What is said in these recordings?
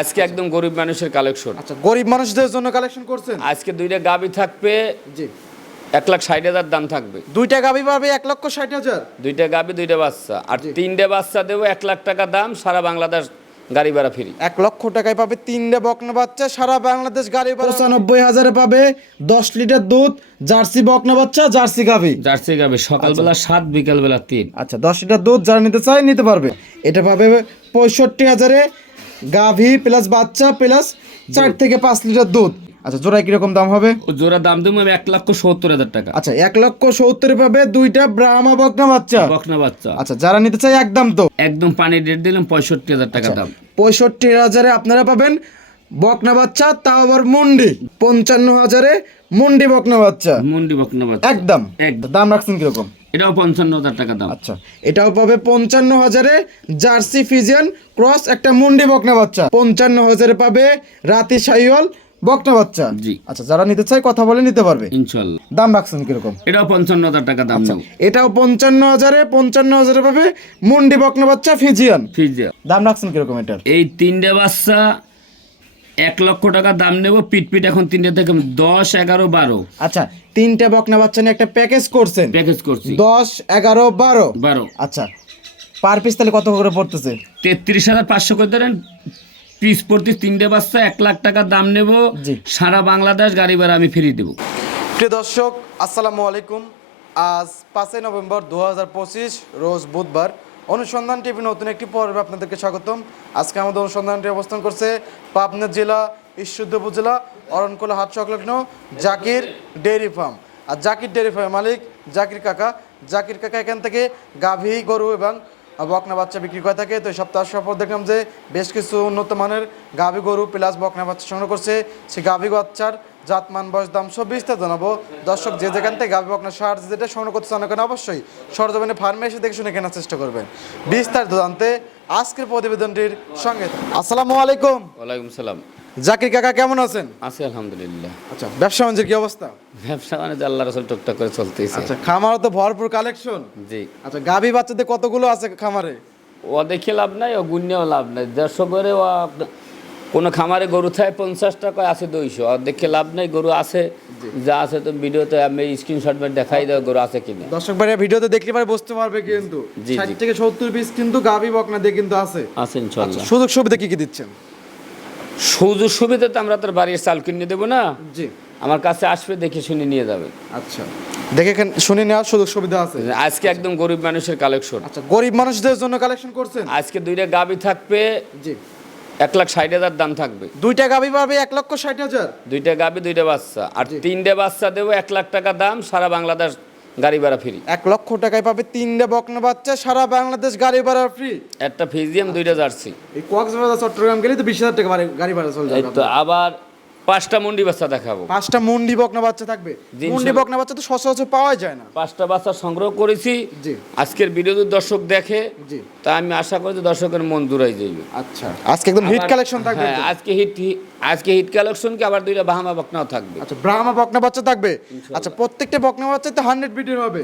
আজকে একদম গরিব মানুষের কালেকশন আচ্ছা গরিব মানুষদের জন্য কালেকশন করছেন? আজকে দুইটা গাবি থাকবে জি। এক লাখ ষাট হাজার দাম থাকবে। দুইটা গাবি পাবে এক লক্ষ ষাট হাজার? দুইটা গাবি দুইটা বাচ্চা। আর তিনটে বাচ্চা দেবো এক লাখ টাকা দাম সারা বাংলাদেশ গাড়ি ভাড়া ফ্রি। এক লক্ষ টাকায় পাবে তিনটে বকনা বাচ্চা সারা বাংলাদেশ গাড়ি ভাড়া। পঁচানব্বই হাজারে পাবে দশ লিটার দুধ জার্সি বকনা বাচ্চা জার্সি গাবি। জার্সি গাবি সকালবেলা সাত বিকালবেলা তিন। আচ্ছা দশ লিটার দুধ যারা নিতে চায় নিতে পারবে। এটা পাবে পঁয়ষট্টি হাজারে গাভি প্লাস বাচ্চা প্লাস চার থেকে পাঁচ লিটার দুধ। আচ্ছা জোড়ায় কীরকম দাম হবে? জোড়া দাম দেবো আমি এক লক্ষ সত্তর হাজার টাকা। আচ্ছা এক লক্ষ সত্তরে পাবে দুইটা ব্রাহ্মা বকনা বাচ্চা। বকনা বাচ্চা। আচ্ছা যারা নিতে চায় একদম তো। একদম পানি রেট দিলাম পঁয়ষট্টি হাজার টাকা দাম। পঁয়ষট্টি হাজারে আপনারা পাবেন বকনা বাচ্চা তাও আবার মুন্ডি। পঞ্চান্ন হাজারে মুন্ডি বকনা বাচ্চা। মুন্ডি বকনা বাচ্চা। একদম। একদম। দাম রাখছেন কীরকম? এটাও পঞ্চান্ন হাজার টাকা দাম। আচ্ছা এটাও পাবে পঞ্চান্ন হাজারে জার্সি ফিজিয়ান ক্রস একটা মুন্ডি বকনা বাচ্চা। পঞ্চান্ন হাজারে পাবে রাতি সাইওয়াল বকনা বাচ্চা। জি। আচ্ছা যারা নিতে চায় কথা বলে নিতে পারবে। ইনশাল্লাহ। দাম রাখছেন কীরকম? এটাও পঞ্চান্ন হাজার টাকা দাম নেব। এটাও পঞ্চান্ন হাজারে পঞ্চান্ন হাজারে পাবে মুন্ডি বকনা বাচ্চা ফিজিয়ান। ফিজা দাম রাখছেন কীরকম এটার? এই তিনটে বাচ্চা এক লক্ষ টাকা দাম নেব পিট পিট এখন তিনটে থেকে দশ এগারো বারো। আচ্ছা তিনটা বকনা বাচ্চা নিয়ে একটা প্যাকেজ করছেন। প্যাকেজ করছি। দশ এগারো বারো? বারো। আচ্ছা পার পিস তাহলে কত করে পড়তেছে? তেত্রিশ হাজার পাঁচশো করে ধরেন পিস প্রতি তিনটে বাচ্চা এক লাখ টাকা দাম নেব। সারা বাংলাদেশ গাড়ি ভাড়া আমি ফিরিয়ে দেবো। প্রিয় দর্শক আসসালামু আলাইকুম। আজ পাঁচই নভেম্বর দু হাজার পঁচিশ রোজ বুধবার। অনুসন্ধান টিভি নতুন একটি পর্বে আপনাদেরকে স্বাগতম। আজকে আমাদের অনুসন্ধানটি অবস্থান করছে পাবনা জেলা ঈশ্বরদী উপজেলা অরণকোলা হাট সংলগ্ন জাকির ডেয়ারি ফার্ম। আর জাকির ডেয়ারি ফার্মের মালিক জাকির কাকা। জাকির কাকা এখান থেকে গাভী, গরু এবং বকনা বাচ্চা বিক্রি করে থাকে। তো এই সপ্তাহ পর দেখলাম যে বেশ কিছু উন্নত মানের গাভী, গরু প্লাস বকনা বাচ্চা সংগ্রহ করছে। সেই গাভী বাচ্চার জাতমান বয়স দাম সব বিস্তার জানাব। দর্শক যে যেখান থেকে গাভী বকনা সার যেটা সংগ্রহ করতে চান কেন অবশ্যই সরজমিনে ফার্মে এসে দেখে শুনে কেনার চেষ্টা করবেন। বিস্তারিত জানতে আজকের প্রতিবেদনটির সঙ্গে আসসালামু আলাইকুম। ওয়ালাইকুম সালাম। জাকির কাকা কেমন আছেন? আছি আলহামদুলিল্লাহ। আচ্ছা ব্যবসা বাণিজ্যের কি অবস্থা? ব্যবসা মানে যে আল্লাহ রসুল টুকটাক করে চলতেছে। আচ্ছা খামারও তো ভরপুর কালেকশন। জি। আচ্ছা গাভী বাচ্চাদের কতগুলো আছে খামারে? ও দেখে লাভ নাই ও গুণ্যেও লাভ নাই। দেড়শো করে ও কোনো খামারে গরু থাকে পঞ্চাশ টাকা আছে দুইশো। আর দেখে লাভ নাই গরু আছে যা আছে তো ভিডিওতে আমি স্ক্রিনশট মেরে দেখাই দেওয়া গরু আছে কিনা দর্শক ভাইরা ভিডিওতে দেখলে পারে বুঝতে পারবে কিন্তু। ষাট থেকে সত্তর পিস কিন্তু গাভী বকনা দিয়ে কিন্তু আছে। আছে ইনশাল্লাহ সুযোগ সুবিধা কি কি দিচ্ছেন? সুযোগ সুবিধা তো আমরা তোর বাড়ির চাল কিনে দেবো না। জি। আমার কাছে আসবে দেখে শুনে নিয়ে যাবে। আচ্ছা। দেখে শুনে নেওয়ার সুযোগ সুবিধা আছে। আজকে একদম গরিব মানুষের কালেকশন আচ্ছা গরিব মানুষদের জন্য কালেকশন করছেন? আজকে দুইটা গাবি থাকবে। জি। এক লাখ ষাট হাজার দাম থাকবে। দুইটা গাভী পাবে এক লক্ষ ষাট হাজার? দুইটা গাভি দুইটা বাচ্চা। আর তিনটে বাচ্চা দেবো এক লাখ টাকা দাম সারা বাংলাদেশ গাড়ি ভাড়া ফ্রি। এক লক্ষ টাকায় পাবে তিনটা বকনা বাচ্চা সারা বাংলাদেশ গাড়ি ভাড়া ফ্রি। একটা ফিজিয়াম দুইটা জার্সি। এই কক্সবাজার চট্টগ্রাম গেলে তো বিশ হাজার টাকা গাড়ি ভাড়া চলে যায় তো আবার পাঁচটা মুন্ডি বাচ্চা দেখাবো। পাঁচটা মুন্ডি বকনা বাচ্চা থাকবে। মুন্ডি বকনা বাচ্চা তো সচরাচর পাওয়া যায় না। পাঁচটা বাচ্চা সংগ্রহ করেছি। আজকের ভিডিও যদি দর্শক দেখে। তা আমি আশা করি যে দর্শকের মন দূরাই যাইবে। আচ্ছা। আজকে একদম হিট কালেকশন থাকবে হ্যাঁ আজকে হিট আজকে হিট কালেকশন কি? আবার দুইটা বাহামা বকনাও থাকবে। আচ্ছা ব্রাহ্মা বকনা বাচ্চা থাকবে। আচ্ছা প্রত্যেকটা বকনা বাচ্চা তো হান্ড্রেড বিটের হবে।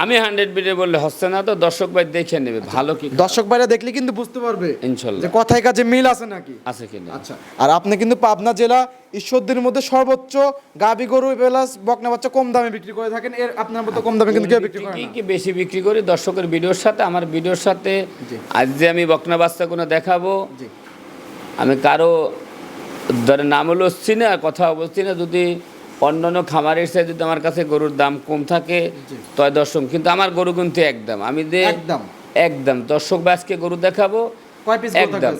আমি হান্ড্রেড বিটে বললে হচ্ছে না তো দর্শক ভাই দেখে নেবে ভালো কি দর্শক ভাইরা দেখলে কিন্তু বুঝতে পারবে ইনশাল্লাহ। যে কথায় কাজে মিল আছে নাকি? আছে কিনা আচ্ছা আর আপনি কিন্তু পাবনা জেলা ঈশ্বরদীর মধ্যে সর্বোচ্চ গাবি গরু প্লাস বকনা বাচ্চা কম দামে বিক্রি করে থাকেন। এর আপনার মতো কম দামে কিন্তু কেউ বিক্রি করে কি কি বেশি বিক্রি করি? দর্শকের ভিডিওর সাথে আমার ভিডিওর সাথে আজ যে আমি বকনা বাচ্চা কোনো দেখাবো আমি কারও ধরে নাম বলছি না কথা বলছি না যদি অন্যান্য খামারের সাথে যদি আমার কাছে গরুর দাম কম থাকে তয় দর্শক কিন্তু আমার গরু কিন্তু একদম। আমি যে একদম। একদম। দর্শক ব্যাসকে গরু দেখাবো। একদম।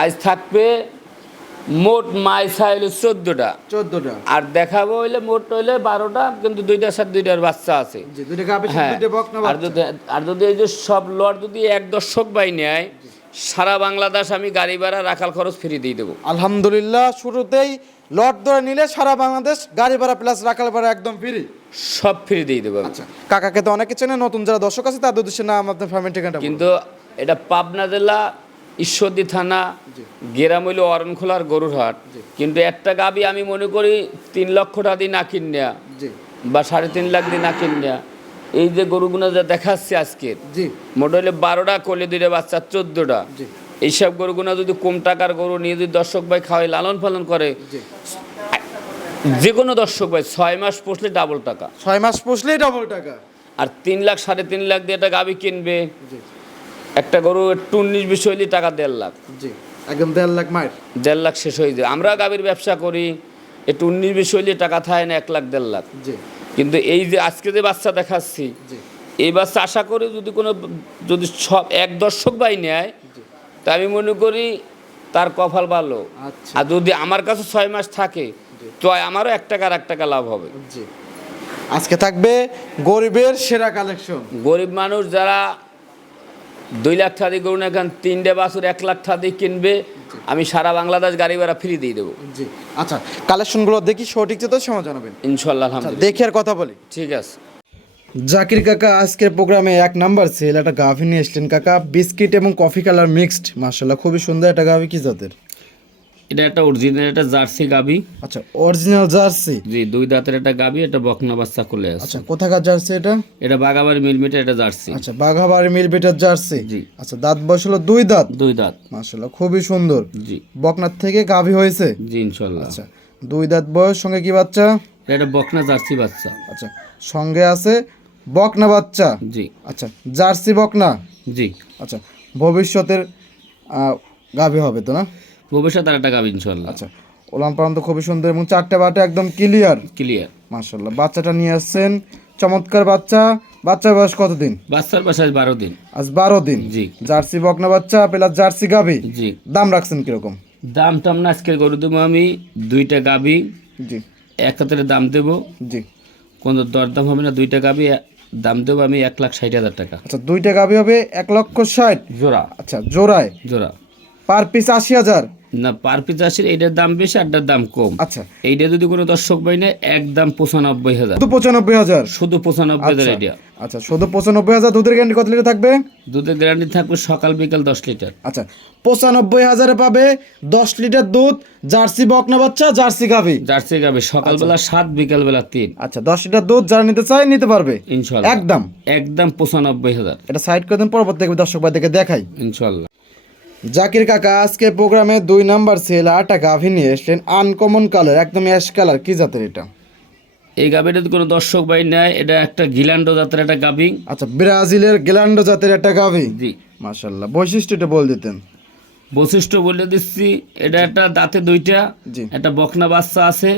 আজ থাকবে মোট মাইসা হইল চোদ্দোটা। চোদ্দটা। আর দেখাবো হইলে মোট হইলে বারোটা কিন্তু দুইটার সাথে দুইটার বাচ্চা আছে। হ্যাঁ। আর যদি আর যদি এই যে সব লট যদি এক দর্শক বাই নেয় সারা বাংলাদেশ আমি গাড়ি ভাড়া রাখাল খরচ ফ্রি দিয়ে দেবো। আলহামদুলিল্লাহ শুরুতেই লট ধরে নিলে সারা বাংলাদেশ গাড়ি ভাড়া প্লাস রাখাল ভাড়া একদম ফ্রি সব ফ্রি দিয়ে দেবো। আচ্ছা কাকাকে তো অনেকে চেনে নতুন যারা দর্শক আছে তাদের উদ্দেশ্যে নাম আপনার ফ্যামিলি বলুন। কিন্তু এটা পাবনা জেলা ঈশ্বরদী থানা গেরাম হইল অরণখোলার গরুর হাট কিন্তু একটা গাবি আমি মনে করি তিন লক্ষ টাকা দিয়ে না কিনিয়া বা সাড়ে তিন লাখ দিয়ে না কিনিয়া। এই যে গরুগুলো যা দেখাচ্ছে আজকে জি। মোট হইলে বারোটা কোলে দুইটা বাচ্চা চোদ্দোটা। এইসব গরুগুলো যদি কম টাকার গরু নিয়ে যদি দর্শক ভাই খাওয়াই লালন পালন করে যে কোনো দর্শক ভাই ছয় মাস পুষলে ডাবল টাকা। ছয় মাস পুষলেই ডবল টাকা। আর তিন লাখ সাড়ে তিন লাখ দিয়ে একটা গাবি কিনবে। একটা গরু একটু উনিশ বিশ হইলে টাকা দেড় লাখ। একদম দেড় লাখ মায়ের দেড় লাখ শেষ হয়ে যায়। আমরা গাবির ব্যবসা করি একটু উনিশ বিশ হইলে টাকা থাকে না এক লাখ দেড় লাখ। কিন্তু এই যে আজকে যে বাচ্চা দেখাচ্ছি এই বাচ্চা আশা করি যদি কোনো যদি সব এক দর্শক ভাই নেয় তা আমি মনে করি তার কপাল ভালো। আচ্ছা। আর যদি আমার কাছে ছয় মাস থাকে তো আমারও এক টাকা আর এক টাকা লাভ হবে। জি। আজকে থাকবে গরিবের সেরা কালেকশন। গরিব মানুষ যারা দুই লাখ টাকা দিয়ে গরু না এখন তিনটে বাসুর এক লাখ টাকা কিনবে আমি সারা বাংলাদেশ গাড়ি ভাড়া ফ্রি দিয়ে দেবো। জি। আচ্ছা কালেকশনগুলো দেখি সঠিক তো সময় জানাবেন। ইনশাল্লাহ আচ্ছা দেখি আর কথা বলি। ঠিক আছে। জাকির কাকা আজকের প্রোগ্রামে এক নাম্বার সেল একটা গাভি নিয়ে এসলেন কাকা। বিস্কিট এবং কফি কালার মিক্সড মার্শাল্লাহ খুবই সুন্দর একটা গাভি কি জাতের? এটা একটা অরিজিনাল একটা জার্সি গাবি আচ্ছা অরিজিনাল জার্সি? জি দুই দাঁতের একটা গাবি এটা বকনা বাচ্চা খুলে আছে। আচ্ছা কোথাকার জার্সি এটা? এটা বাগাবাড়ি মিলমিটার এটা জার্সি। আচ্ছা বাঘাবাড়ি মিল বেটার জার্সি? জি। আচ্ছা দাঁত বয়স হলো দুই দাঁত? দুই দাঁত। মার্শাল্লাহ খুবই সুন্দর। জি। বকনার থেকে গাভি হয়েছে? জি ইনশাল্লাহ আচ্ছা দুই দাঁত বয়স সঙ্গে কি বাচ্চা? এটা বকনা জার্সি বাচ্চা। আচ্ছা সঙ্গে আছে বকনা বাচ্চা? জি। আচ্ছা জার্সি বকনা? জি। আচ্ছা ভবিষ্যতের গাভী হবে তো না? ভবিষ্যৎ আর একটা গাভী ইনশাল্লাহ আচ্ছা ওলাম পালান তো খুবই সুন্দর এবং চারটে বাটে একদম ক্লিয়ার। ক্লিয়ার। মার্শাল্লাহ বাচ্চাটা নিয়ে আসছেন চমৎকার বাচ্চা। বাচ্চার বয়স কতদিন? বাচ্চার বয়স আজ বারো দিন। আজ বারো দিন। জি। জার্সি বকনা বাচ্চা প্লাস জার্সি গাভী। জি। দাম রাখছেন কীরকম? দাম টাম না আজকের গরু দেবো আমি দুইটা গাবি জি। এক হাতের দাম দেবো। জি। কোনো দরদাম হবে না দুইটা গাবি দাম দেবো আমি এক লাখ ষাট হাজার টাকা। আচ্ছা দুইটা গাভি হবে এক লক্ষ ষাট? জোড়া। আচ্ছা জোড়ায়? জোড়া। পার পিস আশি হাজার। না পার পিস দাম বেশি দাম কম। আচ্ছা। এইটা যদি কোনো দর্শক না একদম পঁচানব্বই হাজার। শুধু পঁচানব্বই হাজার? শুধু পঁচানব্বই হাজার এটা আচ্ছা শুধু পঁচানব্বই হাজার দুধের গ্যারান্টি কত লিটার থাকবে? দুধের গ্যারান্টি থাকবে সকাল বিকাল দশ লিটার। আচ্ছা পঁচানব্বই হাজারে পাবে দশ লিটার দুধ জার্সি বকনা বাচ্চা জার্সি গাভী। জার্সি গাবে সকালবেলা সাত বিকালবেলা তিন। আচ্ছা দশ লিটার দুধ যারা নিতে চায় নিতে পারবে। ইনশাল্লাহ। একদম। একদম পঁচানব্বই হাজার। এটা সাইড করে দেন পরবর্তী দর্শক ভাইদেরকে দেখাই। ইনশাল্লাহ। জাকির কাকা আজকে প্রোগ্রামে দুই নাম্বার সেল আটা গাভী নিয়ে এসলেন আনকমন কালার একদম অ্যাশ কালার কি জাতের এটা? এই গাভিটা তো কোনো দর্শক ভাই নেয় এটা একটা গিলান্ডো জাতের একটা গাভী। আচ্ছা ব্রাজিলের গিলান্ডো জাতের একটা গাভী? জি। মাশাল্লাহ বৈশিষ্ট্যটা বল দিতেন। বৈশিষ্ট্য বলে দিচ্ছি এটা একটা দাঁতে দুইটা একটা বকনা বাচ্চা আছে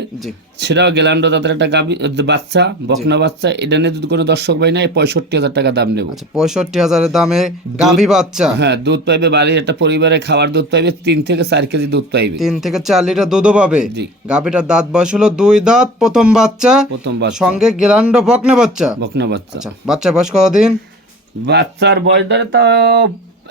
সেটাও গেলান্ডো দাঁতের একটা গাবি বাচ্চা বকনা বাচ্চা এটা নিয়ে যদি কোনো দর্শক ভাই নেয় পঁয়ষট্টি হাজার টাকা দাম নেব। আচ্ছা পঁয়ষট্টি হাজারের দামে গাভী বাচ্চা। হ্যাঁ দুধ পাইবে বাড়ির একটা পরিবারে খাবার দুধ পাইবে তিন থেকে চার কেজি দুধ পাইবে। তিন থেকে চার লিটার দুধও পাবে। জি। গাভীটার দাঁত বয়স হলো দুই দাঁত প্রথম বাচ্চা। প্রথম বাচ্চা। সঙ্গে গ্রান্ডো বকনা বাচ্চা। বকনা বাচ্চা। আচ্ছা বাচ্চা বয়স কতদিন? বাচ্চার বয়স ধরে তো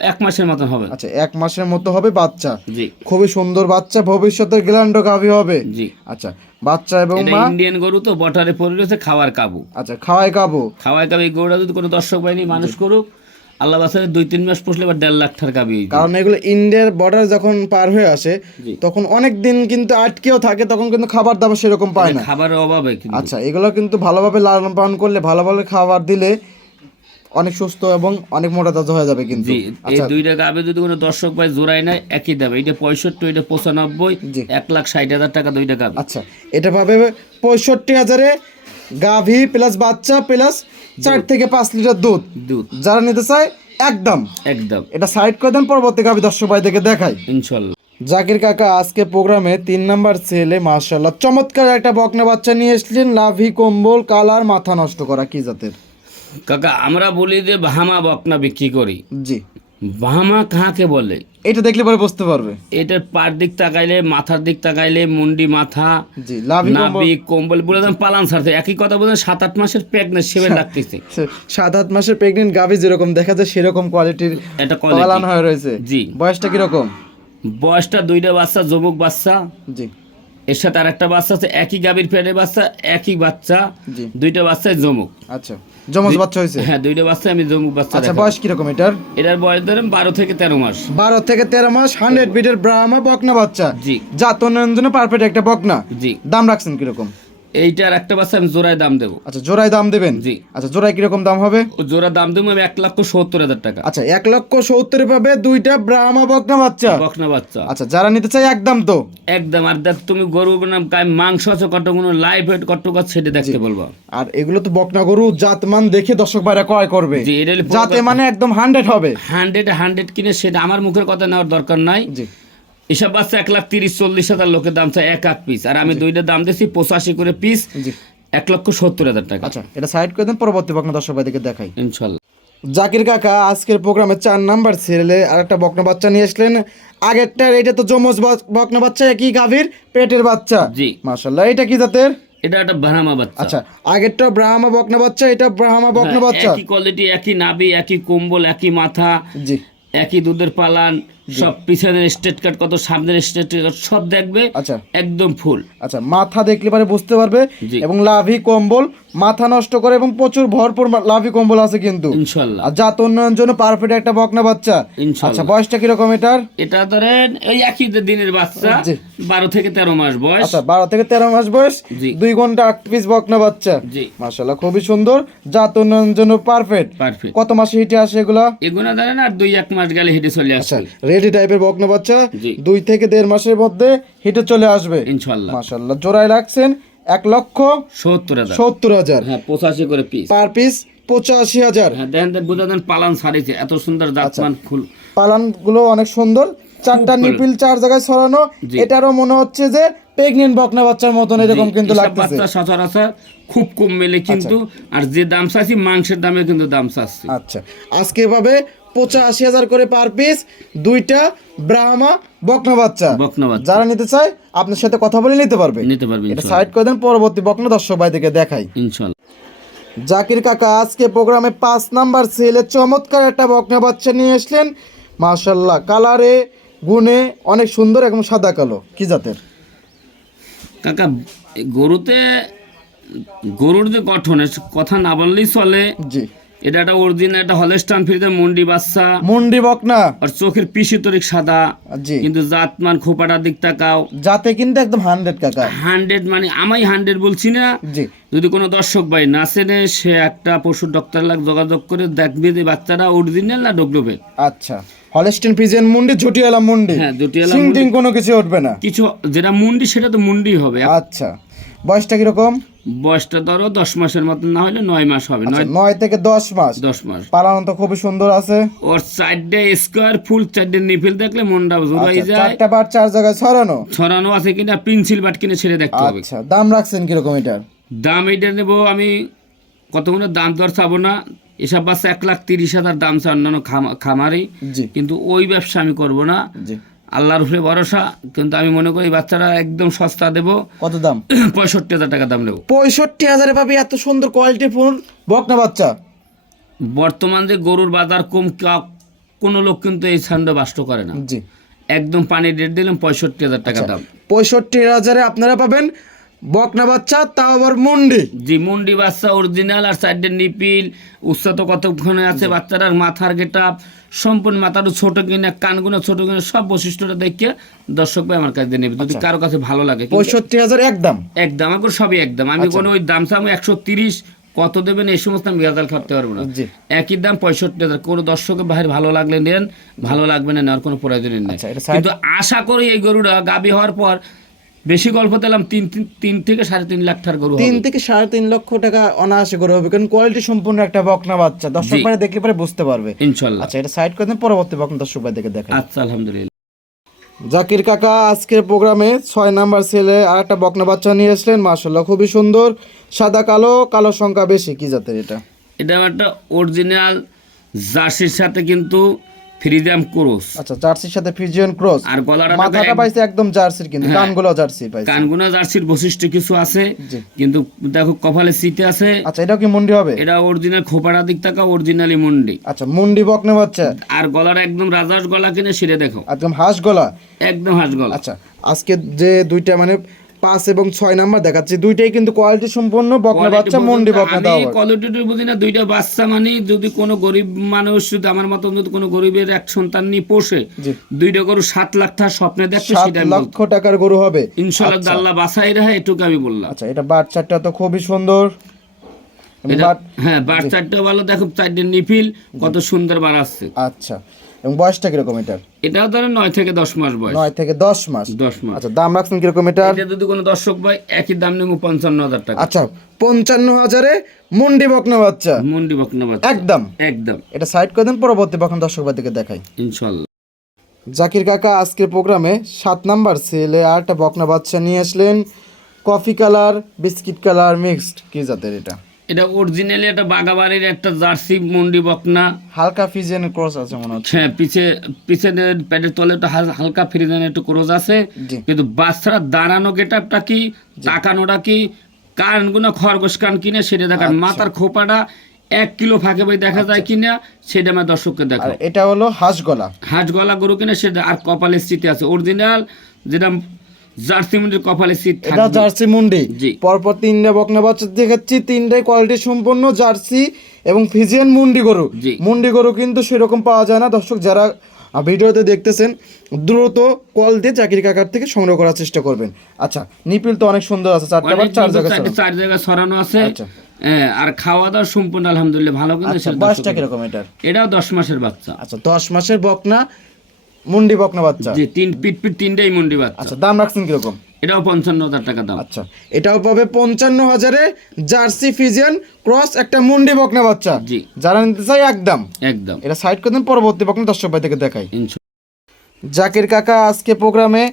এক মাসের মতন হবে। আচ্ছা এক মাসের মতো হবে বাচ্চা। জি। খুবই সুন্দর বাচ্চা ভবিষ্যতে গ্রান্ডো গাভী হবে। জি। আচ্ছা বাচ্চা এবং মা? ইন্ডিয়ান গরু তো বটারে পড়ে রয়েছে খাওয়ার কাবু। আচ্ছা খাওয়াই কাবু? খাওয়ায় কাবু এই গরুটা যদি কোনো দর্শক বাহিনী মানুষ করুক আল্লাহ বাসারে দুই তিন মাস পুষলে এবার দেড় লাখ টাকা কাবি কারণ এগুলো ইন্ডিয়ার বর্ডার যখন পার হয়ে আসে তখন অনেক দিন কিন্তু আটকেও থাকে তখন কিন্তু খাবার দাবার সেরকম পায় না। খাবারের অভাবে আচ্ছা এগুলো কিন্তু ভালোভাবে লালন পালন করলে ভালোভাবে খাবার দিলে অনেক সুস্থ এবং অনেক মোটা তাজা হয়ে যাবে কিন্তু। এই দুইটা গাবে যদি কোনো দর্শক ভাই জোড়াই নেয় একই দাম। এটা পঁয়ষট্টি এটা পঁচানব্বই। এক লাখ ষাট হাজার টাকা দুইটা গাবে আচ্ছা এটা পাবে পঁয়ষট্টি হাজারে গাভী প্লাস বাচ্চা প্লাস চার থেকে পাঁচ লিটার দুধ। দুধ। যারা নিতে চায় একদম। একদম। এটা সাইড করে দেন পরবর্তী গাভী দর্শক ভাইদেরকে দেখাই। ইনশাল্লাহ। জাকির কাকা আজকে প্রোগ্রামে তিন নাম্বার ছেলে মার্শাল্লাহ চমৎকার একটা বকনা বাচ্চা নিয়ে এসলেন লাভি কম্বল কালার মাথা নষ্ট করা কি জাতের? কাকা আমরা বলি যে বাহামা বকনা বিক্রি করি। জি। বাহামা কাহাকে বলে? এটা দেখলে পরে বুঝতে পারবে। এটার পার দিক তাকাইলে মাথার দিক তাকাইলে মুন্ডি মাথা কম্বল। নাবি কম্বল বলে দেন পালান ছাড়তে একই কথা বলেন সাত আট মাসের প্রেগনেন্ট সেবে লাগতেছে। সাত আট মাসের প্রেগনেন্ট গাভী যেরকম দেখা যায় সেরকম কোয়ালিটির এটা পালান হয়ে রয়েছে। জি। বয়সটা কীরকম? বয়সটা দুইটা বাচ্চা জমুক বাচ্চা। জি। এর সাথে আর একটা বাচ্চা আছে একই গাভীর পেটে বাচ্চা একই বাচ্চা দুইটা বাচ্চায় জমুক আচ্ছা জমজ বাচ্চা হয়েছে? হ্যাঁ দুইটা বাচ্চা আমি জমুক বাচ্চা আচ্ছা। বয়স কীরকম এটার? এটার বয়স ধরেন বারো থেকে তেরো মাস। বারো থেকে তেরো মাস হান্ড্রেড বিটের ব্রাহ্মা বকনা বাচ্চা। জি। জাত উন্নয়নের জন্য পারফেক্ট একটা বকনা। জি। দাম রাখছেন কীরকম? এইটার একটা বাচ্চা আমি জোড়ায় দাম দেবো। আচ্ছা জোড়ায় দাম দেবেন? জি। আচ্ছা জোড়ায় কীরকম দাম হবে? জোড়া দাম দেবো আমি এক লক্ষ সত্তর হাজার টাকা। আচ্ছা এক লক্ষ সত্তর পাবে দুইটা ব্রাহ্মা বকনা বাচ্চা। বকনা বাচ্চা। আচ্ছা যারা নিতে চাই একদম তো। একদম আর দেখ তুমি গরু মাংস আছে কতগুলো লাইভ হেড কতটা সেটা দেখতে বলব। আর এগুলো তো বকনা গরু জাতমান দেখে দর্শক ভাইরা ক্রয় করবে। জি, এটা হলো পুরো যাতে মানে একদম হান্ড্রেড হবে। হান্ড্রেড হান্ড্রেড কিনে সেটা আমার মুখের কথা নেওয়ার দরকার নাই। জি। এসব বাচ্চা এক লাখ তিরিশ চল্লিশ হাজার লোকের দাম চাই এক এক পিস আর আমি দুইটা দাম দিচ্ছি পঁচাশি করে পিস এক লক্ষ সত্তর হাজার টাকা। আচ্ছা এটা সাইড করে দেন পরবর্তী বকনা দর্শক ভাইদেরকে দেখাই। ইনশাল্লাহ। জাকির কাকা আজকের প্রোগ্রামে চার নাম্বার সিরিয়ালে আর একটা বকনা বাচ্চা নিয়ে আসলেন। আগেরটার এটা তো বাচ- বকনা বাচ্চা একই গাভীর পেটের বাচ্চা। জি। মাশাল্লাহ এটা কি জাতের? এটা একটা ব্রাহ্মা বাচ্চা। আচ্ছা আগেরটা ব্রাহ্মা বকনা বাচ্চা এটা ব্রাহ্মা বকনা হ্যাঁ, বাচ্চা। একই কোয়ালিটি একই নাবি একই কম্বল একই মাথা জি। একই দুধের পালান সব পিছনের স্টেট কাট কত সামনের স্টেট কাট সব দেখবে আচ্ছা। একদম ফুল আচ্ছা মাথা দেখলে পারে বুঝতে পারবে এবং লাভি কম্বল মাথা নষ্ট করে এবং প্রচুর ভরপুর লাভি কম্বল আছে কিন্তু। ইনশাল্লাহ। আর জাত উন্নয়ন জন্য পারফেক্ট একটা বকনা বাচ্চা। আচ্ছা বয়সটা কীরকম এটার? এটা ধরেন ওই একই দিনের বাচ্চা জি। বারো থেকে তেরো মাস বয়স। আচ্ছা বারো থেকে তেরো মাস বয়স জি। দুই ঘণ্টা আট পিস বকনা বাচ্চা। জি। মাশাল্লাহ খুবই সুন্দর। জাত উন্নয়নের জন্য পারফেক্ট পারফেক্ট কত মাসে হিটে আসে এগুলা? এগুলো ধরেন আর দুই এক মাস গেলে হেঁটে চলে আচ্ছা আসবে রেডি টাইপের বকনা বাচ্চা দুই থেকে দেড় মাসের মধ্যে হিটে চলে আসবে। ইনশাল্লাহ মাশাল্লাহ জোড়ায় রাখছেন এক লক্ষ সত্তর হাজার। সত্তর হাজার। হ্যাঁ পঁচাশি করে পিস পার পিস পঁচাশি হাজার। হ্যাঁ দেখেন বুঝা দেন পালান সারিছে এত সুন্দর জাতমান ফুল। পালানগুলো অনেক সুন্দর। চারটা নিপিল চার জায়গায় ছড়ানো। এটারও মনে হচ্ছে যে প্রেগনেন্ট বকনা বাচ্চার মতন এরকম কিন্তু লাগতেছে। সচরাচর খুব কম মেলে কিন্তু আর যে দাম চাচ্ছি মাংসের দামে কিন্তু দাম চাচ্ছি আচ্ছা। আজকে পাবে পঁচাশি হাজার করে পার পিস দুইটা ব্রাহ্মা বকনা বাচ্চা। বকনা বাচ্চা। যারা নিতে চায় আপনার সাথে কথা বলে নিতে পারবে। নিতে পারবে এটা সাইড করে দেন পরবর্তী বকনা দর্শক ভাই থেকে দেখাই জাকির কাকা আজকে প্রোগ্রামে পাঁচ নাম্বার সেলে চমৎকার একটা বকনা বাচ্চা নিয়ে আসলেন। মাশাল্লাহ কালারে গুণে অনেক সুন্দর এবং সাদা কালো। কি জাতের? কাকা গরুতে গরুর যে গঠন কথা না বললেই চলে। জি। এটা একটা অরিজিনাল একটা হলেস্টান ফিরিতে মুন্ডি বাচ্চা। মুন্ডি বকনা। আর চোখের পিসি তরিক সাদা। জি। কিন্তু জাতমান খোপাটার দিক তাকাও যাতে কিন্তু একদম হান্ড্রেড কাকা। হান্ড্রেড মানে আমি হান্ড্রেড বলছি না। জি। যদি কোনো দর্শক ভাই না চেনে সে একটা পশুর ডক্টর লাগ যোগাযোগ করে দেখবে যে বাচ্চাটা অরিজিনাল না ডুপ্লিকেট আচ্ছা। হলস্টিন ফিজিয়ান মুন্ডি ঝুটিয়ালা মুন্ডি। হ্যাঁ জটিয়ালা টিং কোনো কিছু উঠবে না। কিছু যেটা মুন্ডি সেটা তো মুন্ডি হবে। আচ্ছা। বয়সটা কীরকম? বয়সটা ধরো দশ মাসের মতন না হলে নয় মাস হবে। আচ্ছা, নয় থেকে দশ মাস। দশ মাস। পালানো তো খুবই সুন্দর আছে। ওর চারটে স্কোয়ার ফুল চারটে নিফিল দেখলে মনটা জোড়াই আচ্ছা, যায়। চারটা বার চার জায়গায় ছড়ানো? ছড়ানো আছে কিনা পেন্সিল বাট কিনে ছেড়ে দেখতে হবে। আচ্ছা দাম রাখছেন কীরকম এটার? দাম এইটা নেব আমি কতগুলো দাম দর চাবো না। এসব বাচ্চা এক লাখ তিরিশ হাজার দাম চা অন্যান্য খামা- খামারি। কিন্তু ওই ব্যবসা আমি করব না। আল্লাহর উপরে ভরসা কিন্তু আমি মনে করি বাচ্চারা একদম সস্তা দেব। কত দাম? পঁয়ষট্টি হাজার টাকা দাম নেব। পঁয়ষট্টি হাজারে পাবি এত সুন্দর কোয়ালিটি ফুল। বকনা বাচ্চা। বর্তমান যে গরুর বাজার কম কা- কোনো লোক কিন্তু এই ছান্ড বাষ্ট করে না। জি। একদম পানি রেট দিলাম পঁয়ষট্টি হাজার টাকা দাম। পঁয়ষট্টি হাজারে আপনারা পাবেন বকনা বাচ্চা তাও আবার মুন্ডি। জি মুন্ডি বাচ্চা অরিজিনাল আর সাইডের নিপিল। উচ্চত কতক্ষণে আছে বাচ্চাটার মাথার গেটা সম্পূর্ণ মাথাটা ছোট কিনা কানগুলো ছোট কিনা সব বৈশিষ্ট্যটা দেখে দর্শক ভাই আমার কাছে নেবে। যদি কারও কাছে ভালো লাগে পঁয়ষট্টি হাজার একদম একদম আমার সবই একদম আমি কোনো ওই দাম চাম একশো তিরিশ কত দেবেন এই সমস্ত আমি ভেজাল খাটতে পারব না। একই দাম পঁয়ষট্টি হাজার। কোনো দর্শকের বাইরে ভালো লাগলে নেন ভালো লাগবে না নেওয়ার কোনো প্রয়োজন নেই। আচ্ছা, কিন্তু আশা করি এই গরুটা গাবি হওয়ার পর বেশি গল্প দিলাম তিন তিন- থেকে সাড়ে তিন লাখ টাকার গরু তিন থেকে সাড়ে তিন লক্ষ টাকা অনায়াসে করে হবে কারণ কোয়ালিটি সম্পূর্ণ একটা বকনা বাচ্চা। দর্শক জি। দেখলে পরে বুঝতে পারবে। ইনশাল্লাহ। আচ্ছা এটা সাইড করে দেন পরবর্তী বকনা দর্শক ভাই দেখে দেখেন আচ্ছা আলহামদুলিল্লাহ। জাকির কাকা আজকের প্রোগ্রামে ছয় নাম্বার ছেলে আর একটা বকনা বাচ্চা নিয়ে আসলেন মার্শাল্লাহ খুবই সুন্দর। সাদা কালো কালো সংখ্যা বেশি কি জাতের এটা? এটা একটা অরিজিনাল জার্সির সাথে কিন্তু ফ্রিডাম ক্রোস আচ্ছা জার্সির সাথে ক্রস আর গলাটা মাথাটা পাইছে একদম জার্সির কিন্তু কানগুলো জার্সি পাইছে। কানগুনা জার্সির বৈশিষ্ট্য কিছু আছে কিন্তু দেখো কপালে সিটে আছে। আচ্ছা এটাও কি মুন্ডি হবে? এটা অরিজিনাল খোপাড়া দিক থাকা অরিজিনালি মুন্ডি। আচ্ছা মুন্ডি বকনা বাচ্চা। আর গলাটা একদম রাজার গলা কিনে সেরে দেখো। একদম হাঁস গলা? একদম হাঁস গলা। আচ্ছা আজকে যে দুইটা মানে পাঁচ এবং ছয় নাম্বার দেখাচ্ছি। দুইটাই কিন্তু কোয়ালিটি সম্পন্ন বকনা বাচ্চা মন্ডি বকনা আমি দেওয়া কোয়ালিটি বুঝি না দুইটা বাচ্চা মানে যদি কোনো গরিব মানুষ যদি আমার মতন যদি কোনো গরিবের এক সন্তান নিয়ে পোষে দুইটা গরু সাত লাখ টাকা স্বপ্নে দেখছে সেটা লক্ষ টাকার গরু হবে। বলতে- ইনশাল্লাহ দাল্লা বাসাই রাখে এটুকু আমি বললাম। আচ্ছা এটা বাচ্চাটা তো খুবই সুন্দর। হ্যাঁ বাচ্চাটা ভালো দেখো চারটে নিফিল কত সুন্দর বাড়াচ্ছে আচ্ছা। এবং বয়সটা কীরকম এটার? এটাও ধরেন নয় থেকে দশ মাস বয়স। নয় থেকে দশ মাস। দশ মাস। আচ্ছা দাম রাখছেন কীরকম এটার? এটা যদি কোনো দর্শক ভাই একই দাম নেব পঞ্চান্ন হাজার টাকা। আচ্ছা পঞ্চান্ন হাজারে মুন্ডি বকনা বাচ্চা। মন্ডি বকনা বাচ্চা। একদম। একদম। এটা সাইড করে দেন পরবর্তী বকনা দর্শক দিকে দেখাই। ইনশাল্লাহ। জাকির কাকা আজকের প্রোগ্রামে সাত নাম্বার ছেলে আটটা বকনা বাচ্চা নিয়ে আসলেন। Coffee colour biscuit colour mixed. কি জাতের এটা? এটা অরিজিনালি একটা বাগাবাড়ির একটা জার্সি মন্ডি বকনা। হালকা ফিজেন ক্রস আছে মনে হচ্ছে। হ্যাঁ পিছে পিছনের প্যাডের তলে একটা হালকা ফ্রিজেন একটু ক্রোজ আছে। কিন্তু বাচ্চারা দাঁড়ানো গেটআপটা কি তাকানোটা কি কানগুলো খরগোশ কান কিনে সেটা দেখান আচ্ছা। মাথার খোপাটা এক কিলো ফাঁকে ভাই দেখা যায় কিনা সেটা আমার দর্শককে দেখো এটা হলো হাঁস গলা হাঁস গলা গরু কিনে সেটা আর কপালের স্মৃতি আছে। অরিজিনাল যেটা জার্সি মুন্ডির কপালের স্মৃতি এটা জার্সি মুন্ডি। পরপর তিনটা বকনা বাচ্চা দেখাচ্ছি তিনটাই কোয়ালিটি সম্পন্ন জার্সি এবং ফিজিয়ান মুন্ডি গরু। মুন্ডি গরু কিন্তু সেরকম পাওয়া যায় না। দর্শক যারা ভিডিওতে দেখতেছেন দ্রুত কল দিয়ে চাকরি কাকার থেকে সংগ্রহ করার চেষ্টা করবেন। আচ্ছা নিপিল তো অনেক সুন্দর আছে চারটা বার চার চারটে চার জায়গায় সরানো আছে। আচ্ছা। আর খাওয়া দাওয়া সম্পূর্ণ আলহামদুলিল্লাহ ভালো কিন্তু আচ্ছা বয়সটা কীরকম এটার? এটাও দশ মাসের বাচ্চা। আচ্ছা দশ মাসের বকনা মুন্ডি বকনা বাচ্চা। যে তিন পিট পিট তিনটাই মন্ডি বাচ্চা। আচ্ছা দাম রাখছেন কীরকম? এটাও পঞ্চান্ন হাজার টাকা দাম। আচ্ছা এটাও পাবে পঞ্চান্ন হাজারে জার্সি ফিজিয়ান ক্রস একটা মুন্ডি বকনা বাচ্চা। জি। যারা নিতে চাই একদম। একদম। এটা সাইড করে দিন পরবর্তী বকনা দর্শক ভাই থেকে দেখাই জাকির কাকা আজকে প্রোগ্রামে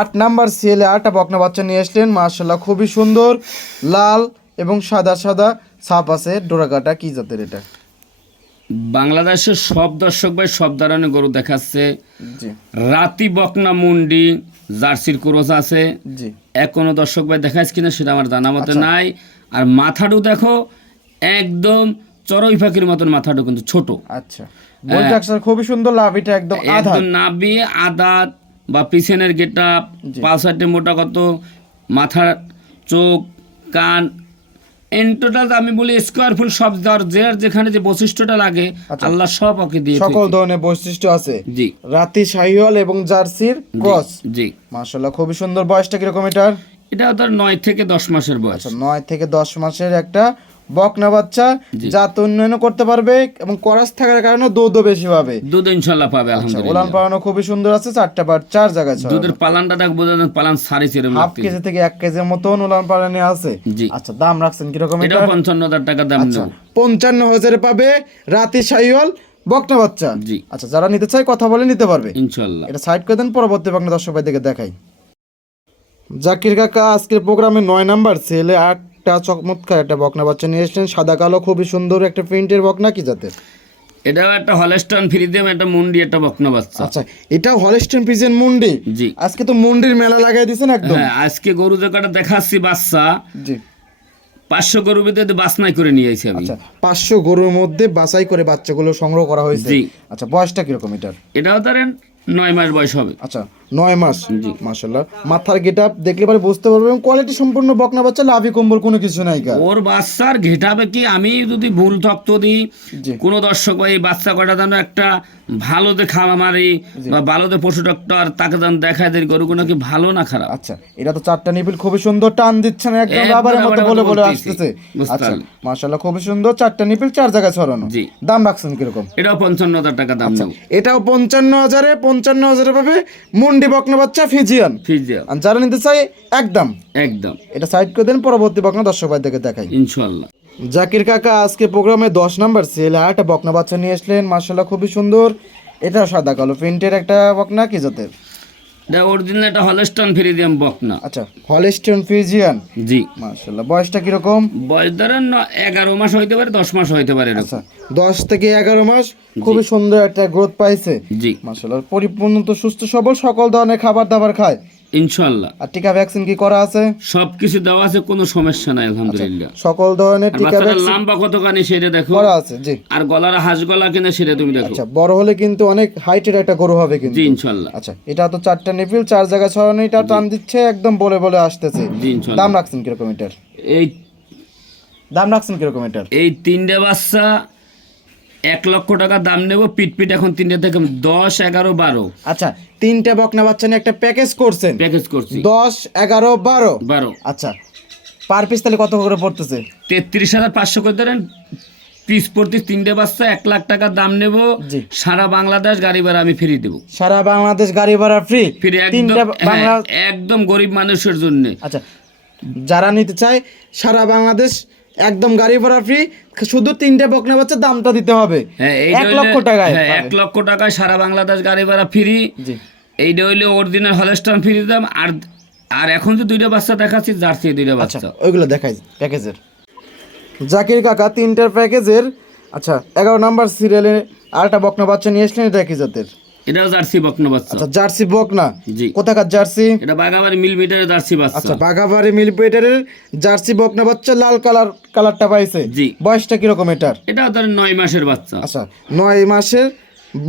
আট নাম্বার সিএলে আটটা বকনা বাচ্চা নিয়ে আসলেন। মার্শাল্লাহ খুবই সুন্দর লাল এবং সাদা সাদা ছাপ আছে। ডোরাকাটা কি জাতের এটা? বাংলাদেশের সব দর্শক ভাই সব ধরনের গরু দেখাচ্ছে। রাতি বকনা মুন্ডি জার্সির ক্রোজ আছে। কোনো দর্শক ভাই দেখাচ্ছে কিনা সেটা আমার জানা মতে আচ্ছা। নাই। আর মাথাটু দেখো একদম চড়ই ফাঁকির মতন মাথাটু কিন্তু ছোট। আচ্ছা। খুবই সুন্দর লাভ এটা একদম একদম নাবি আদাত বা পিছনের গেটা পাঁচ সাইডে মোটা কত মাথার চোখ কান এন টোটাল আমি বলি স্কোয়ার ফুল সব যার যার যেখানে যে বৈশিষ্ট্যটা লাগে আল্লাহ সব ওকে দিয়ে আচ্ছা। সকল ধরনের বৈশিষ্ট্য আছে। জি। রাতি শাহিওয়াল এবং জার্সির ক্রস। জি। মাশাআল্লাহ খুবই সুন্দর বয়সটা কীরকম এটার? এটা ধর নয় থেকে দশ মাসের বয়স। আচ্ছা নয় থেকে দশ মাসের একটা বকনা বাচ্চা জাত উন্নয়ন করতে পারবে এবং করাস থাকার কারণে দুধও বেশি পাবে। দুধ ইনশাল্লাহ পাবে আচ্ছা ওলান পালানো খুবই সুন্দর আছে চারটা বার চার জায়গায়। দুধের পালানটা দেখ বোঝা যায় পালান চেরম হাফ কেজি থেকে এক কেজির মতন পালানি আছে। আচ্ছা দাম রাখছেন কীরকম এটা পঞ্চান্ন হাজার টাকা দাম আচ্ছা পঞ্চান্ন হাজারে পাবে রাতি শাহিওয়াল বকনা বাচ্চা। জি। আচ্ছা যারা নিতে চায় কথা বলে নিতে পারবে। ইনশাল্লাহ এটা সাইড করে দেন পরবর্তী বাংলা দর্শক ভাই দেখে দেখাই। জাকির কাকা আজকের প্রোগ্রামে নয় নাম্বার ছেলে আটটা চমৎকার একটা বকনা বাচ্চা নিয়ে এসেছেন সাদা কালো খুবই সুন্দর একটা প্রিন্টের বকনা কি জাতের? এটাও একটা হলেস্টন ফ্রিদেম একটা মুন্ডি একটা বকনা বাচ্চা। আচ্ছা এটা হলস্টেন পিজেন মুন্ডি? জি। আজকে তো মুন্ডির মেলা লাগাই দিয়েছেন একদম। হ্যাঁ আজকে গরু যে কটা দেখাচ্ছি বাচ্চা। জি। পাঁচশো গরুর ভিতরে বাসনাই করে নিয়ে আইছি আমি। আচ্ছা পাঁচশো গরুর মধ্যে বাছাই করে বাচ্চাগুলো সংগ্রহ করা হয়েছে। জি। আচ্ছা বয়সটা কীরকম এটার? এটাও ধরেন নয় মাস বয়স হবে। আচ্ছা নয় মাস। মাসাল্লাহ মাথার গেট আপ দেখলে পরে বুঝতে পারবেন কোয়ালিটি সম্পূর্ণ বকনা বাচ্চা লাভি কম্বল কোনো কিছু নাই কার ওর বাচ্চার ঘেটাবে কি আমি যদি ভুল তত্ত্ব দিই। কোনো দর্শক ভাই বাচ্চা কটা যেন একটা ভালোতে খাওয়া মারি বা ভালোতে পশু ডক্টর তাকে যেন দেখা দেয় গরুগুলো কি ভালো না খারাপ? আচ্ছা এটা তো চারটা নিপিল খুবই সুন্দর টান দিচ্ছে না একদম রাবারের মতো বলে বলে। আসতেছে। আচ্ছা। মাশাল্লাহ খুবই সুন্দর চারটা নিপিল চার জায়গায় ছড়ানো। জি। দাম রাখছেন কীরকম? এটাও পঞ্চান্ন হাজার টাকা দাম নেব। এটাও পঞ্চান্ন হাজারে পঞ্চান্ন হাজারে পাবে মুন্ডি বকনা বাচ্চা ফিজিয়ান। ফিজিয়ান। আর যারা নিতে চাই একদম। একদম। এটা সাইড করে দেন পরবর্তী বকনা দর্শক ভাই দেখে দেখাই। ইনশাল্লাহ জাকির কাকা আজকে প্রোগ্রামে দশ নাম্বার সেল আটটা বকনা বাচ্চা নিয়ে আসলেন। মার্শাল্লাহ খুবই সুন্দর। এটা সাদা কালো প্রিন্টের একটা বকনা কি জাতের? এটা অরিজিনাল একটা ফ্রিজিয়াম বক না। আচ্ছা হলস্টন ফ্রিজিয়ান জি। মাশাআল্লাহ বয়সটা কীরকম? বয়স ধরেন ন- এগারো মাস হইতে পারে দশ মাস হইতে পারে আচ্ছা দশ থেকে এগারো মাস খুবই সুন্দর একটা গ্রোথ পাইছে। জি। মাশাআল্লাহ পরিপূর্ণ তো সুস্থ সবল সকল ধরনের খাবার দাবার খায়। ইনশাল্লাহ আর টিকা ভ্যাকসিন কি করা আছে? সব কিছু দেওয়া আছে কোনো সমস্যা নাই আলহামদুলিল্লাহ। সকল ধরনের টিকা ভ্যাকসিন লম্বা কতখানি সেটা দেখো। করা আছে জি। আর গলার হাঁস গলা কিনা সেটা তুমি দেখো। আচ্ছা বড় হলে কিন্তু অনেক হাইটের একটা গরু হবে কিন্তু। জি ইনশাল্লাহ আচ্ছা এটা তো চারটা নিপিল চার জায়গায় ছড়ানো এটা টান দিচ্ছে একদম বলে বলে আসতেছে। জি ইনশাল্লাহ দাম রাখছেন কীরকম এটার? এই দাম রাখছেন কীরকম এটার? এই তিনটে বাচ্চা এক লক্ষ টাকা দাম নেব পিট পিট এখন তিনটে থেকে দশ এগারো বারো। আচ্ছা তিনটা বকনা বাচ্চা নিয়ে একটা প্যাকেজ করছেন। প্যাকেজ করছি। দশ এগারো বারো। বারো। আচ্ছা পার পিস তাহলে কত করে পড়তেছে? তেত্রিশ হাজার পাঁচশো করে ধরেন পিস প্রতি তিনটে বাচ্চা এক লাখ টাকা দাম নেব। সারা বাংলাদেশ গাড়ি ভাড়া আমি ফ্রি দেবো। সারা বাংলাদেশ গাড়ি ভাড়া ফ্রি ফ্রি হ্যাঁ, একদম গরিব মানুষের জন্য। আচ্ছা যারা নিতে চায় সারা বাংলাদেশ একদম গাড়ি ভাড়া ফ্রি শুধু তিনটে বকনা বাচ্চা দামটা দিতে হবে। হ্যাঁ এক লক্ষ টাকায়। হ্যাঁ এক লক্ষ টাকায় সারা বাংলাদেশ গাড়ি ভাড়া ফ্রি এইটা হইলে অরিজিনাল হলস্টান ফ্রি দাম আর আর এখন যে দুইটা বাচ্চা দেখাচ্ছি জার্সি দুইটা আচ্ছা বাচ্চা। ওইগুলো দেখাই প্যাকেজের জাকির কাকা তিনটার প্যাকেজের আচ্ছা এগারো নাম্বার সিরিয়ালে আরেকটা বকনা বাচ্চা নিয়ে আসলেন এটা কি জাতের। এটাও জার্সি বকনা বাচ্চা। আচ্ছা জার্সি বকনা? জি। কোথাকার জার্সি? এটা বাগাবাড়ি মিল মিটারের জার্সি বাচ্চা। আচ্ছা বাঘাবাড়ি মিলপেটারের জার্সি বকনা বাচ্চা লাল কালার কালারটা পাইছে। জি। বয়সটা কীরকম এটার? এটাও ধরেন নয় মাসের বাচ্চা। আচ্ছা নয় মাসের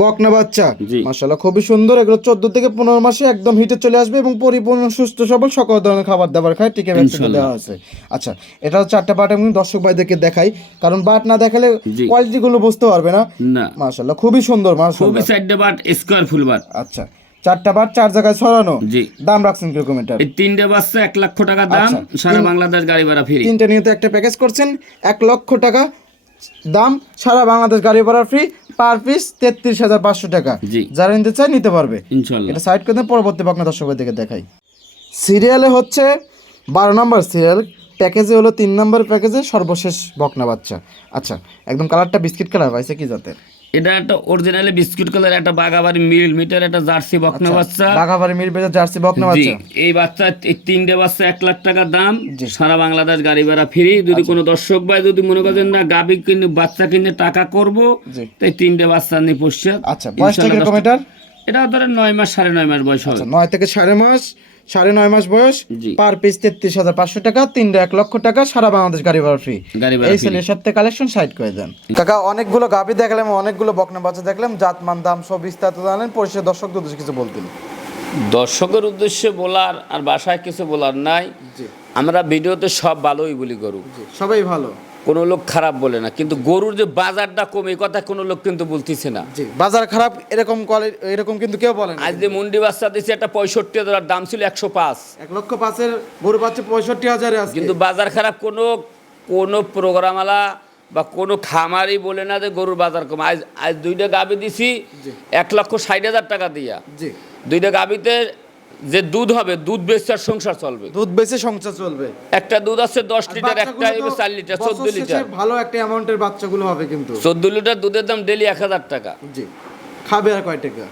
বকনা বাচ্চা। জি। খুবই সুন্দর। এগুলো চোদ্দ থেকে পনেরো মাসে একদম হিটে চলে আসবে এবং পরিপূর্ণ সুস্থ সবল সকল ধরনের খাবার দাবার খায় টিকে ভ্যাকসিন দেওয়া আছে। আচ্ছা এটা চারটা বাট আমি দর্শক ভাইদেরকে দেখাই। কারণ বাট না দেখালে কোয়ালিটি গুলো বুঝতে পারবে না। মাশাল্লাহ খুবই সুন্দর খুবই বাট স্কোয়ার ফুল বাট আচ্ছা চারটা বাট চার জায়গায় ছড়ানো। জি। দাম রাখছেন কীরকম এই তিনটে বাচ্চা এক লক্ষ টাকা দাম আচ্ছা, সারা বাংলাদেশ গাড়ি ভাড়া ফ্রি তিনটা নিয়ে তো একটা প্যাকেজ করছেন এক লক্ষ টাকা দাম সারা বাংলাদেশ গাড়ি ভাড়া ফ্রি পার পিস তেত্রিশ হাজার পাঁচশো টাকা। যারা নিতে চায় নিতে পারবে। এটা সাইড করে দেন, পরবর্তী বাংলা দর্শকের দিকে দেখাই। সিরিয়ালে হচ্ছে বারো নম্বর সিরিয়াল। প্যাকেজে হলো তিন নম্বর প্যাকেজে সর্বশেষ বকনা বাচ্চা। আচ্ছা একদম কালারটা বিস্কিট কালার পাইছে কি জাতের? এটা একটা অরিজিনালি বিস্কুট কালার একটা বাগাবাড়ি মিল মিটার একটা জার্সি বকনা বাচ্চা। বাঘাবাড়ি মিল বেজার জার্সি বকনা বাচ্চা। এই বাচ্চা তিনটে বাচ্চা এক লাখ টাকা দাম। সারা বাংলাদেশ গাড়ি ভাড়া ফ্রি যদি কোনো দর্শক ভাই যদি মনে করেন না গাবি কিনে বাচ্চা কিনে টাকা করব তাই তিনটে বাচ্চা নিয়ে পোষছে আচ্ছা ইনশাল্লাহ কীরকম দশটা- এটার এটা ধরেন নয় মাস সাড়ে নয় মাস বয়স হবে। আচ্ছা নয় থেকে সাড়ে মাস সাড়ে নয় মাস বয়স পার পিস তেত্রিশ হাজার পাঁচশো টাকা তিনটা এক লক্ষ টাকা সারা বাংলাদেশ গাড়ি ভাড়া ফ্রি ভাড়া এই সেলের সাথে কালেকশন সাইড করে দেন। কাকা অনেকগুলো গাভি দেখলাম অনেকগুলো বকনা বাচ্চা দেখলাম জাত মান দাম সব বিস্তারিত জানেন পরিষদ দর্শকদের উদ্দেশ্যে কিছু বলতেন। দর্শকের উদ্দেশ্যে বলার আর বাসায় কিছু বলার নাই। আমরা ভিডিওতে সব ভালোই বলি জি সবাই ভালো। কোনো লোক খারাপ বলে না কিন্তু গরুর যে বাজারটা কমে এই কথা কোনো লোক কিন্তু বলতেছে না। বাজার খারাপ এরকম এরকম কিন্তু কেউ বলে আজ যে মুন্ডি বাচ্চা দিচ্ছে একটা পঁয়ষট্টি হাজার দাম ছিল একশো পাঁচ। এক লক্ষ পাঁচের গরু পাচ্ছে পঁয়ষট্টি হাজার আছে কিন্তু বাজার খারাপ কোনো কোনো প্রোগ্রামওয়ালা বা কোনো খামারই বলে না যে গরুর বাজার কম। আজ আজ দুইটা গাবি দিছি এক লক্ষ ষাট হাজার টাকা দিয়া। দুইটা গাবিতে যে দুধ হবে দুধ বেচে আর সংসার চলবে। দুধ বেশি সংসার চলবে। একটা দুধ আছে দশ লিটার একটা হলো চার লিটার চোদ্দ লিটার। ভালো একটা অ্যামাউন্টের বাচ্চাগুলো হবে কিন্তু। চোদ্দ লিটার দুধের দাম ডেলি এক হাজার টাকা। জি। খাবে আর কয় টাকা?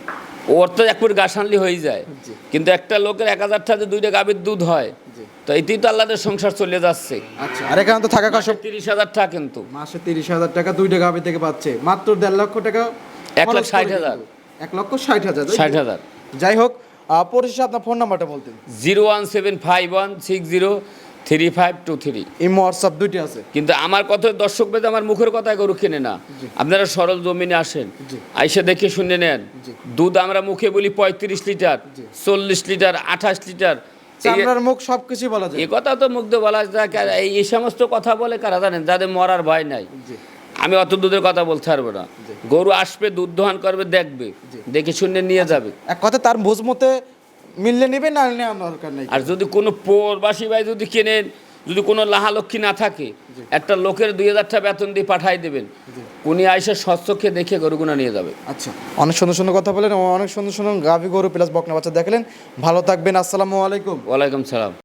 ওর তো এক ফুট গাছ হয়ে যায়। কিন্তু একটা লোকের এক হাজার টাকা দুইটা গাভীর দুধ হয়। তো এতেই তো আল্লাহদের সংসার চলে যাচ্ছে। আচ্ছা আর এখানে তো থাকা সব তিরিশ হাজার টাকা কিন্তু। মাসে তিরিশ হাজার টাকা দুইটা গাভি থেকে পাচ্ছে। মাত্র দেড় লক্ষ টাকা এক লাখ খরচ ষাট হাজার। এক লক্ষ ষাট হাজার? ষাট হাজার। যাই হোক পরিশেষে আপনার ফোন নাম্বারটা বলতেন zero one seven five one six zero three five two three. Imo WhatsApp দুইটি আছে। কিন্তু আমার কথা দর্শক বেদ আমার মুখের কথায় গরু কিনে না আপনারা সরল জমিনে আসেন। আইসে দেখে শুনে নেন। দুধ আমরা মুখে বলি পঁয়ত্রিশ লিটার চল্লিশ লিটার আঠাশ লিটার। এই- চামড়ার মুখ সবকিছু বলা যায়। এই কথা তো মুগ্ধ বলা যায়। এই এই সমস্ত কথা বলে কারা জানেন? যাদের মরার ভয় নাই। আমি অত দুধের কথা বলতে পারব না। গরু আসবে দুধ দোহান করবে দেখবে। দেখে শুনে নিয়ে যাবে। এক কথা তার বুঝ মতে মিললে নিবে না দরকার নেই। আর যদি কোনো প্রবাসী ভাই যদি কেনেন যদি কোনো লাহালক্ষ্মী না থাকে একটা লোকের দুই হাজার টাকা বেতন দিয়ে পাঠাই দেবেন। উনি আইসে স্বচ্ছকে দেখে গরুগুনা নিয়ে যাবে। আচ্ছা অনেক সুন্দর সুন্দর কথা বলেন অনেক সুন্দর সুন্দর গাভি গরু প্লাস বকনা বাচ্চা দেখলেন। ভালো থাকবেন আসসালামু আলাইকুম। ওয়ালাইকুম সালাম।